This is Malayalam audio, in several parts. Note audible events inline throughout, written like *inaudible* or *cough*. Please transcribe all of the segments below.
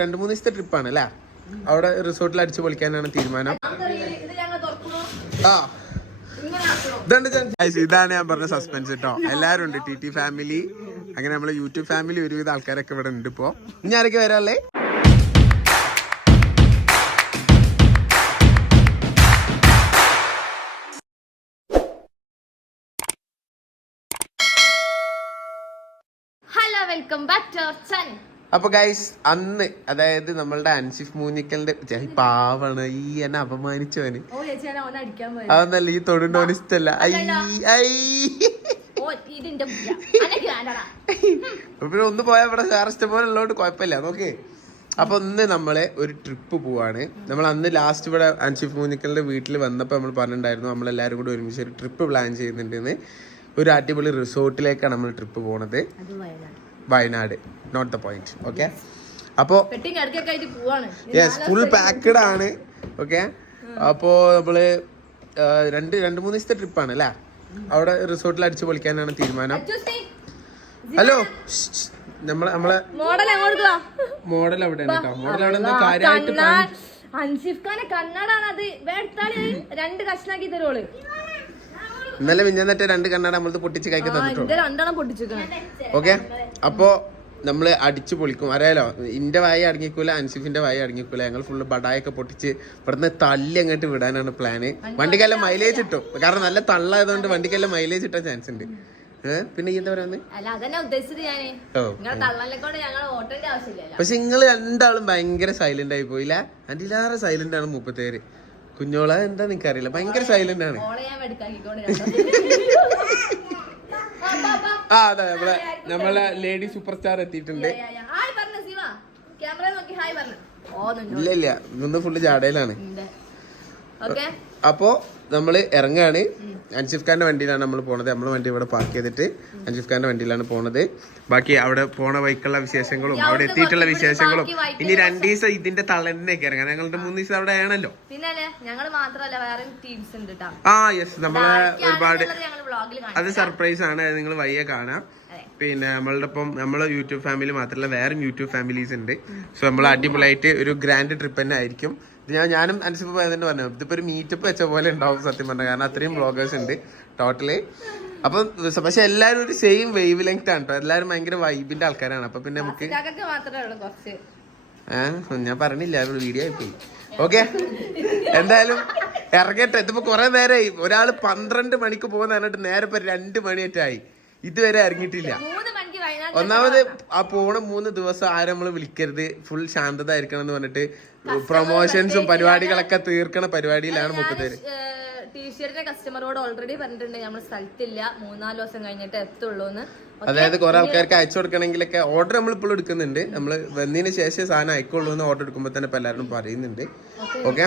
രണ്ട് മൂന്ന് ദിവസത്തെ ട്രിപ്പാണ് അല്ലേ? അവിടെ റിസോർട്ടിൽ അടിച്ചു പൊളിക്കാനാണ് തീരുമാനം. ആ. ഇതാണ് ഞാൻ പറഞ്ഞ സസ്പെൻസ് കേട്ടോ എല്ലാരും ഉണ്ട്. ടി ടി ഫാമിലി അങ്ങനെ നമ്മളെ യൂട്യൂബ് ഫാമിലി ഒരുവിധ ആൾക്കാരൊക്കെ ഇവിടെ ഉണ്ട് ഇപ്പോ. ഇനി ആരൊക്കെ വരാല്ലേ hello welcome back to our channel അപ്പൊ ഗൈസ് അന്ന് അതായത് നമ്മളുടെ അൻസിഫ് മൂന്നിക്കലിന്റെ പാവാണ്. ഈ എന്നെ അപമാനിച്ചവന്. അതൊന്നല്ല ഈ തൊടുണ്ടോന് ഇഷ്ടല്ല. പിന്നെ ഒന്ന് പോയാൽ ഇവിടെ വേറെ ഇഷ്ടം പോലെ ഉള്ളതുകൊണ്ട് കുഴപ്പമില്ല. നോക്ക്. അപ്പൊ ഒന്ന് നമ്മൾ ഒരു ട്രിപ്പ് പോവാണ്. നമ്മൾ അന്ന് ലാസ്റ്റ് ഇവിടെ അൻസിഫ് മൂന്നിക്കലിന്റെ വീട്ടിൽ വന്നപ്പോൾ നമ്മൾ പറഞ്ഞിട്ടുണ്ടായിരുന്നു നമ്മളെല്ലാവരും കൂടി ഒരുമിച്ച് ഒരു ട്രിപ്പ് പ്ലാൻ ചെയ്യുന്നുണ്ടെന്ന്. ഒരു അടിപൊളി റിസോർട്ടിലേക്കാണ് നമ്മൾ ട്രിപ്പ് പോണത്. Wayanad. Note the point okay അപ്പോൾ യെസ് ഫുൾ പാക്കഡ് ആണ്. ഓക്കെ അപ്പോ നമ്മൾ രണ്ട് രണ്ട് മൂന്ന് ദിവസത്തെ ട്രിപ്പാണ് അല്ലേ? അവിടെ റിസോർട്ടിൽ അടിച്ചു പൊളിക്കാനാണ് തീരുമാനം. ഹലോ നമ്മളെ നമ്മളെ മോഡൽ എവിടെയാണ് കേട്ടോ മോഡൽ അവിടെ എന്താ കാര്യമായിട്ട് അൻസിഫ് ഖാനെ കണ്ണടാണ് അത്. രണ്ട് കഷ്ണാക്കി തരോൾ ഇന്നലെ മിഞ്ഞന്നിട്ട് രണ്ട് കണ്ണട നമ്മൾ പൊട്ടിച്ച് കൈക്ക് തന്നിട്ടുണ്ട് രണ്ടെണ്ണം ഓക്കെ? അപ്പോ നമ്മൾ അടിച്ചു പൊളിക്കും. അറിയാലോ ഇന്റെ വായ അടങ്ങിക്കൂല അൻസിഫിന്റെ വായ അടങ്ങിക്കൂല. ഞങ്ങൾ ഫുള്ള് ബടായൊക്കെ പൊട്ടിച്ച് ഇവിടുന്ന് തല്ലി അങ്ങോട്ട് വിടാനാണ് പ്ലാന് വണ്ടിക്കെല്ലാം മൈലേജ് കിട്ടും. കാരണം നല്ല തള്ളായതുകൊണ്ട് വണ്ടിക്കെല്ലാം മൈലേജ് കിട്ടാൻ ചാൻസ് ഉണ്ട്. പിന്നെ ഈ എന്താ പറയുന്നത് പക്ഷെ നിങ്ങൾ രണ്ടാളും ഭയങ്കര സൈലന്റ് ആയി പോയില്ല അതിലേറെ സൈലന്റ് ആണ് മുപ്പത്തേര്. കുഞ്ഞോള എന്താ നിനക്ക് അറിയില്ല? ഭയങ്കര സൈലന്റ് ആണ്. ആ അതെ നമ്മളെ നമ്മളെ ലേഡി സൂപ്പർ സ്റ്റാർ എത്തിയിട്ടുണ്ട് ഇല്ല ഇല്ല. ഇന്ന് ഫുള്ള് ജാടയിലാണ് അപ്പോ നമ്മൾ ഇറങ്ങാണ്. അൻഷിഫ് ഖാന്റെ വണ്ടിയിലാണ് നമ്മൾ പോണത്. നമ്മൾ വണ്ടി ഇവിടെ പാർക്ക് ചെയ്തിട്ട് അൻഷിഫ് ഖാന്റെ വണ്ടിയിലാണ് പോണത്. ബാക്കി അവിടെ പോണ വൈക്കുള്ള വിശേഷങ്ങളും അവിടെ എത്തിയിട്ടുള്ള വിശേഷങ്ങളും ഇനി രണ്ടു ദിവസം ഇതിന്റെ തളന്നേക്ക് ഇറങ്ങാൻ ഞങ്ങളുടെ മൂന്ന് ദിവസം അവിടെ ആണല്ലോ ആ യെസ് നമ്മളെ ഒരുപാട് അത് സർപ്രൈസ് ആണ് നിങ്ങൾ വയ്യ കാണാം. പിന്നെ നമ്മളുടെ ഒപ്പം നമ്മളെ യൂട്യൂബ് ഫാമിലി മാത്രമല്ല വേറെ യൂട്യൂബ് ഫാമിലീസ് ഉണ്ട്. സോ നമ്മൾ അടിപൊളിയായിട്ട് ഒരു ഗ്രാൻഡ് ട്രിപ്പ് തന്നെ ആയിരിക്കും. ഇത് ഞാൻ ഞാനും അനുസരിച്ച് പോയതെന്ന് പറഞ്ഞു. ഇതിപ്പോ ഒരു മീറ്റപ്പ് വെച്ച പോലെ ഉണ്ടാവും സത്യം പറഞ്ഞാൽ കാരണം അത്രയും ബ്ലോഗേഴ്സ് ഉണ്ട് ടോട്ടലി അപ്പം പക്ഷെ എല്ലാവരും ഒരു സെയിം വേവ് ലെങ്ത് ആണ് കേട്ടോ എല്ലാവരും ഭയങ്കര വൈബിന്റെ ആൾക്കാരാണ്. അപ്പൊ പിന്നെ നമുക്ക് ഏഹ് ഞാൻ പറഞ്ഞില്ല വീഡിയോ ആയി പോയി. ഓക്കെ എന്തായാലും ഇറങ്ങട്ടെ. ഇതിപ്പോ കുറെ നേരമായി ഒരാൾ പന്ത്രണ്ട് മണിക്ക് പോകുന്ന നേരെ ഇപ്പൊ രണ്ട് മണിയേറ്റായി ഇതുവരെ ഇറങ്ങിയിട്ടില്ല. ഒന്നാമത് ആ പോണ മൂന്ന് ദിവസം ആരും നമ്മൾ വിളിക്കരുത്. ഫുൾ ശാന്തത ആയിരിക്കണം എന്ന് പറഞ്ഞിട്ട് പ്രൊമോഷൻസും പരിപാടികളൊക്കെ തീർക്കണ പരിപാടിയിലാണ് മുപ്പത്തേര് ടീഷർട്ടിന്റെ കസ്റ്റമറോട് ഓൾറെഡി പറഞ്ഞിട്ടുണ്ട്. നമ്മൾ സ്ഥലത്തില്ല. മൂന്നാൽ ദിവസം കഴിഞ്ഞിട്ട് എത്തുള്ളൂ എന്ന് അതായത് കുറെ ആൾക്കാർക്ക് അയച്ചു കൊടുക്കണമെങ്കിലൊക്കെ ഓർഡർ നമ്മൾ ഇപ്പോൾ എടുക്കുന്നുണ്ട്. നമ്മൾ വന്നതിന് ശേഷം സാധനം അയക്കുള്ളൂ എന്ന് ഓർഡർ എടുക്കുമ്പോൾ തന്നെ ഇപ്പൊ എല്ലാവരും പറയുന്നുണ്ട്. ഓക്കെ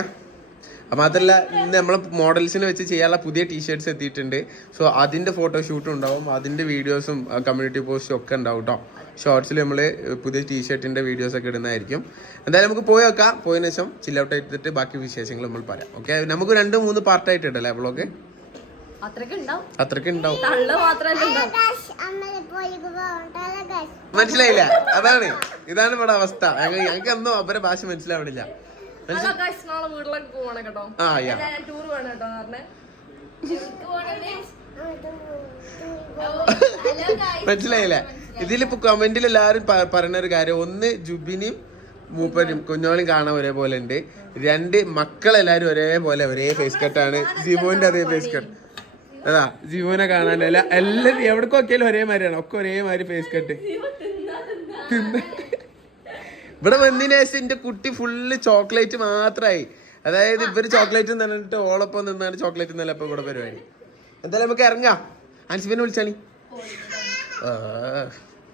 അപ്പൊ മാത്രല്ല ഇന്ന് നമ്മളെ മോഡൽസിനെ വെച്ച് ചെയ്യാനുള്ള പുതിയ ടീഷർട്ട്സ് എത്തിയിട്ടുണ്ട്. സോ അതിന്റെ ഫോട്ടോഷൂട്ടും ഉണ്ടാവും അതിന്റെ വീഡിയോസും കമ്മ്യൂണിറ്റി പോസ്റ്റും ഒക്കെ ഉണ്ടാവും കേട്ടോ ഷോർട്സിൽ നമ്മൾ പുതിയ ടീഷർട്ടിന്റെ വീഡിയോസ് ഒക്കെ ഇടുന്നതായിരിക്കും. എന്തായാലും നമുക്ക് പോയി വെക്കാം പോയതിനു ശേഷം ചില്ലൗട്ട് എടുത്തിട്ട് ബാക്കി വിശേഷങ്ങൾ നമ്മൾ പറയാം. ഓക്കെ നമുക്ക് രണ്ട് മൂന്ന് പാർട്ടായിട്ട് ഇടല്ലേ അവളൊക്കെ അത്രയ്ക്ക് ഉണ്ടാവും. മാത്രമല്ല മനസ്സിലായില്ല. അതാണ് ഇതാണ് ഇവിടെ അവസ്ഥ. ഞങ്ങ- ഞങ്ങൾക്ക് എന്തോ അവരെ ഭാഷ മനസ്സിലാവണില്ല. വീട്ടിലേക്ക് പോവാണ് കേട്ടോ. ആ യാ ഞാൻ ടൂർ പോവാണ് കേട്ടോ പറഞ്ഞേ മനസ്സിലായില്ല? ഇതിലിപ്പോ കമന്റിൽ എല്ലാരും പറയുന്ന ഒരു കാര്യം. ഒന്ന് ജുബിനും മൂപ്പനും കുഞ്ഞോളും കാണാൻ ഒരേപോലെ ഉണ്ട്. രണ്ട് മക്കളെല്ലാരും ഒരേപോലെ ഒരേ ഫേസ് കട്ടാണ് ജിമുവിന്റെ അതേ ഫേസ് കട്ട് അതാ ജിമുവിനെ കാണാൻ എല്ലാ എല്ലാരും എവിടെ നോക്കിയാലും ഒരേ മാതിരിയാണ് ഒക്കെ ഒരേ മാതിരി ഫേസ് കട്ട് ഇവിടെ വന്നതിന് ശേഷം എന്റെ കുട്ടി ഫുള്ള് ചോക്ലേറ്റ് മാത്രമായി അതായത് ഇവർ ചോക്ലേറ്റ് നിന്നിട്ട് ഓളൊപ്പം നിന്നാണ് ചോക്ലേറ്റ് എന്നല്ല ഇപ്പൊ ഇവിടെ പരിപാടി. എന്തായാലും നമുക്ക് ഇറങ്ങാം. അൻസിബിനെ വിളിച്ചാണി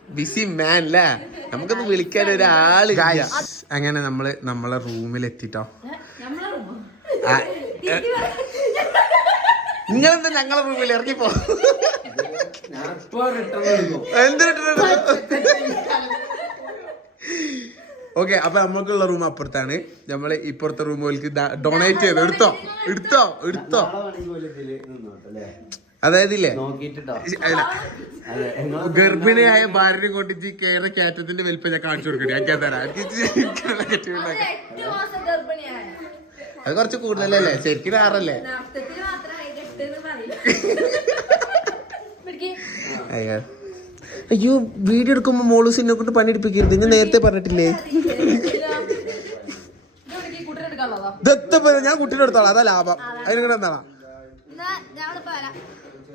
ബിസി മാൻ അല്ലേ നമുക്കൊന്ന് വിളിക്കാൻ ഒരാൾ അങ്ങനെ നമ്മൾ നമ്മളെ റൂമിൽ എത്തിട്ടോ. *laughs* നിങ്ങളെന്താ ഞങ്ങളെ റൂമിൽ ഇറങ്ങിപ്പോ. എന്തിനാ ഓക്കെ അപ്പൊ നമുക്കുള്ള റൂം അപ്പുറത്താണ്. നമ്മൾ ഇപ്പുറത്തെ റൂമുകൾക്ക് ഡൊണേറ്റ് ചെയ്തു. എടുത്തോ? എടുത്തോ? എടുത്തോ? അതായത് ഇല്ലേ ഗർഭിണിയായ ഭാര്യനെ കൊണ്ടിട്ട് കേര കയറ്റത്തിന്റെ വലിപ്പം ഞാൻ കാണിച്ചു കൊടുക്കട്ടെ. ഞാൻ തരാം. അത് മാസം ഗർഭിണിയായ. അത് കുറച്ച് കൂടുതലല്ലേ? ശരിക്കും ആറല്ലേ. *laughs* അയ്യോ. അയ്യോ വീഡിയോ എടുക്കുമ്പോ മോളൂസിനെ കൊണ്ട് പണിയെടുപ്പിക്കരുത്. ഞാൻ നേരത്തെ പറഞ്ഞിട്ടില്ലേ? ഇത് പിടിക്ക്, കുട്ടീനെ എടുക്കാനുള്ളതാ ദത്ത ഞാൻ കുട്ടീനെ എടുത്തോളാം അതാ ലാഭം. അതിനെ എന്താണാ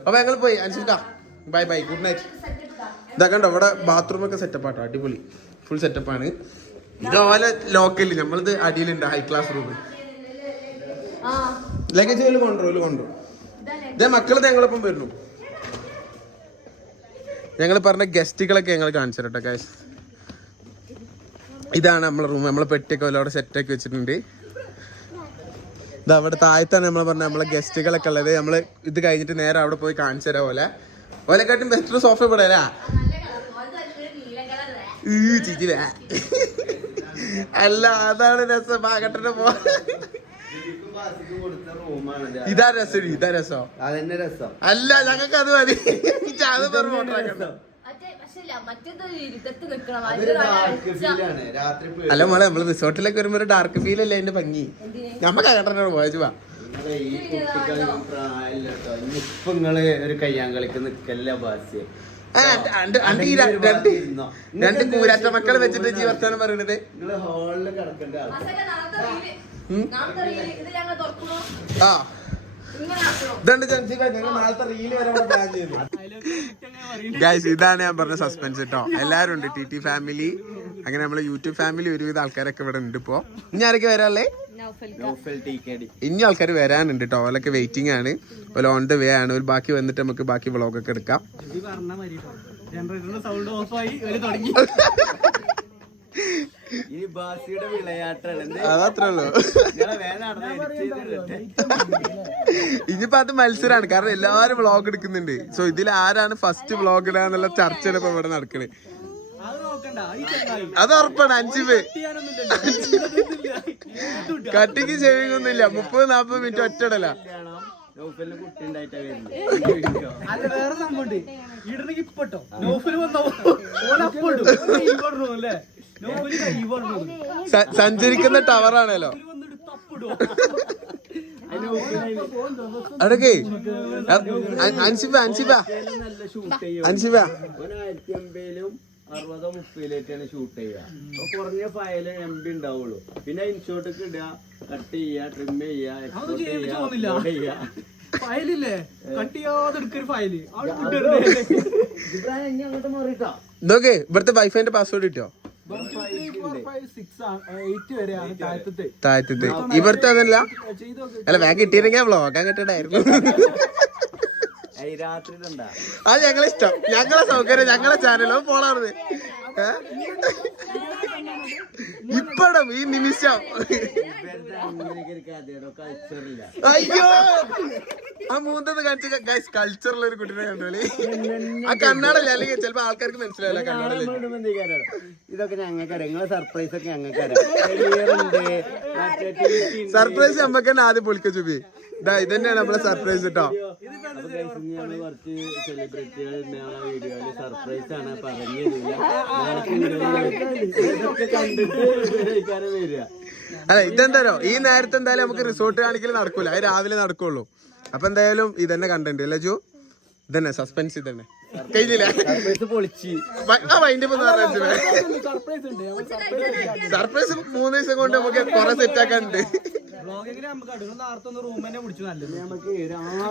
അപ്പൊ ഞങ്ങൾ പോയി. അനുസരിക്ക ബൈ ബൈ. Good night. ഇതാ കണ്ടോ ഇവിടെ ബാത്റൂം ഒക്കെ സെറ്റപ്പ് ആട്ടോ. അടിപൊളി. ഫുൾ സെറ്റപ്പ് ആണ്. ഇതുപോലെ ലോക്കൽ നമ്മളിത് അടിയിലുണ്ട് ഹൈ ക്ലാസ് റൂം ലഗേജ് കൊണ്ടുപോകും കൊണ്ടുപോകും ഇതേ മക്കളത് ഞങ്ങളൊപ്പം വരുന്നു. ഞങ്ങൾ പറഞ്ഞ ഗസ്റ്റുകളൊക്കെ ഞങ്ങൾ കാണിച്ചു തരട്ടെ ഗൈസ് ഇതാണ് നമ്മളെ റൂം നമ്മളെ പെട്ടിയൊക്കെ അവിടെ സെറ്റാക്കി വെച്ചിട്ടുണ്ട്. ഇത് അവിടെ താഴത്താണ് നമ്മൾ പറഞ്ഞ നമ്മളെ ഗസ്റ്റുകളൊക്കെ ഉള്ളത്. നമ്മൾ ഇത് കഴിഞ്ഞിട്ട് നേരെ അവിടെ പോയി കാണിച്ചു തരാം പോലെ ഓലെക്കാട്ടും ബെസ്റ്റ് സോഫ ഇവിടെ ഈ. അല്ല അതാണ് രസം ആകട്ടെ പോ ശരിക്കും ബാസിക്ക് കൊടുത്ത റൂമാണ് ഇതാ രസം ഇതാ രസം. അതന്നെ രസം. അല്ല ഞങ്ങൾക്ക് അത് മതി അത് പറഞ്ഞു. അല്ല മോളെ നമ്മൾ റിസോർട്ടിലൊക്കെ വരുമ്പോ ഒരു ഡാർക്ക് ഫീൽ അല്ലേ അതിന്റെ ഭംഗി? നമ്മക്ക് അങ്ങോട്ടാണ് പോയച്ചു വാ. ഈ കുട്ടികളൊന്നും പ്രായമില്ല കേട്ടോ ഇനിയിപ്പൊ നിങ്ങൾ ഒരു കയ്യാങ്കളിക്ക് നിക്കല്ല ബാസ്യ രണ്ട് രണ്ട് കൂരാറ്റ മക്കളെ വെച്ചിട്ട് ജീവർത്താനം പറയണത്? നിങ്ങൾ ഹാളിൽ കിടക്കേണ്ട. ആൾക്കാർ ആ. ഗൈസ് ഇതാണ് ഞാൻ പറഞ്ഞ സസ്പെൻസ് കേട്ടോ എല്ലാരും ഉണ്ട് ടി ടി ഫാമിലി അങ്ങനെ നമ്മളെ യൂട്യൂബ് ഫാമിലി ഒരുവിധ ആൾക്കാരൊക്കെ ഇവിടെ ഉണ്ട് ഇപ്പോ. ഇനി ആരൊക്കെ വരാല്ലേ നൗഫൽ ടി കെ ഡി ഇനി ആൾക്കാർ വരാനുണ്ട് കേട്ടോ ഓലൊക്കെ വെയിറ്റിംഗ് ആണ്. ഓല ഓൺ ദ വേ ആണ്. ഒരു ബാക്കി വന്നിട്ട് നമുക്ക് ബാക്കി വ്ളോഗൊക്കെ എടുക്കാം. സൗണ്ട് ഓഫ് ആയി തുടങ്ങി. *laughs* ഈ ബാസിയുടെ വിളയാട്ടാണ് അതത്രേ. ഇനിയിപ്പോ അത് മത്സരമാണ് കാരണം എല്ലാവരും വ്ളോഗ് എടുക്കുന്നുണ്ട്. സോ ഇതിൽ ആരാണ് ഫസ്റ്റ് വ്ളോഗ് ഇടാന്നുള്ള ചർച്ചയാണ് ഇപ്പൊ ഇവിടെ നടക്കണേ. അത് ഉറപ്പാണ് അഞ്ചു പേ കട്ടിക്ക് ഷേവിംഗ് ഒന്നുമില്ല. മുപ്പത് നാപ്പത് മിനിറ്റ് ഒറ്റടല അല്ല വേറെ ഇടണെങ്കിൽ ഇപ്പട്ടോ നോഫിൽ വന്നോ അല്ലേ? സഞ്ചരിക്കുന്ന ടവറാണല്ലോ അടക്കേ അൻസിബ അൻസിബ നല്ല ഷൂട്ട് ചെയ്യും അൻസിബ അറുപതോ മുപ്പതിലേക്കാണ് ഷൂട്ട് ചെയ്യുക. അപ്പൊ കുറഞ്ഞ ഫയൽ എം ബി ഉണ്ടാവുള്ളൂ. പിന്നെ ഇൻഷോട്ടൊക്കെ ഇടുക കട്ട് ചെയ്യുക ട്രിം ചെയ്യുക ഫയലില്ലേ കട്ട് ചെയ്യാതെ എടുക്കൊരു ഫയൽ ഇവിടുത്തെ വൈഫൈന്റെ പാസ്വേഡ് കിട്ടോ എയ്റ്റ് വരെയാണ് താഴത്തെ താഴത്തത്. ഇവിടുത്തെ അതല്ല. അല്ല ബാഗ് കിട്ടിയിരുന്നെങ്കിൽ വ്ളോഗാൻ കിട്ടണ്ടായിരുന്നു അത് ഞങ്ങളെ ഇഷ്ടം. ഞങ്ങളെ സൗകര്യം ഞങ്ങളെ ചാനലോ പോണാർന്ന് ഇപ്പടും ഈ നിമിഷം. അയ്യോ. ആ മൂന്നത് കാണിച്ച ഗൈസ് കൾച്ചറുള്ള ഒരു കുട്ടീനെ കണ്ടോളി. ആ കണ്ണാടല്ലേ? അല്ലെങ്കിൽ ചിലപ്പോ ആൾക്കാർക്ക് മനസ്സിലാവില്ല കണ്ണാടല്ലേ? ഇതൊക്കെ ഞങ്ങൾക്ക് നിങ്ങളെ സർപ്രൈസ് ഒക്കെ ഞങ്ങൾക്ക്. സർപ്രൈസ് നമുക്ക് തന്നെ ആദ്യം പൊളിക്ക ചുബി ഇതാ ഇതന്നെയാണ് നമ്മളെ സർപ്രൈസ് കേട്ടോ ഞങ്ങൾ വീഡിയോയിൽ സർപ്രൈസ് ആണ് പറഞ്ഞു ഇതൊക്കെ കണ്ടിട്ട് വരിക. അല്ല ഇതെന്താരോ? ഈ നേരത്തെ എന്തായാലും നമുക്ക് റിസോർട്ട് കാണിക്കൽ നടക്കൂല. അത് രാവിലെ നടക്കുള്ളൂ. അപ്പൊ എന്തായാലും ഇതന്നെ കണ്ടന്റ് അല്ലേ ജു? ഇതന്നെ സസ്പെൻസ് ഇതന്നെ. സർപ്രൈസ് മൂന്ന് ദിവസം കൊണ്ട് നമുക്ക് കൊറേ സെറ്റ് ആക്കാനുണ്ട്.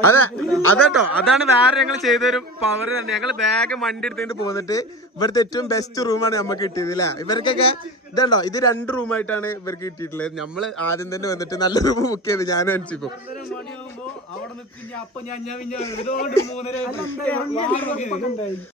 അതെ അതെട്ടോ അതാണ് വേറെ ഞങ്ങൾ ചെയ്തൊരു പവർ തന്നെ ഞങ്ങൾ ബാഗ് വണ്ടി എടുത്തിട്ട് പോന്നിട്ട് ഇവിടുത്തെ ഏറ്റവും ബെസ്റ്റ് റൂമാണ് നമുക്ക് കിട്ടിയത് അല്ലേ ഇവർക്കൊക്കെ ഇതുണ്ടോ ഇത് രണ്ട് റൂമായിട്ടാണ് ഇവർക്ക് കിട്ടിയിട്ടുള്ളത് നമ്മൾ ആദ്യം തന്നെ വന്നിട്ട് നല്ല റൂം ബുക്ക് ചെയ്ത് ഞാനും അനുസരിക്കും പന്ത്രണ്ടര മണിയാകുമ്പോ അവിടെ നിൽക്കും ഞാൻ അപ്പൊ ഞാൻ മൂന്നര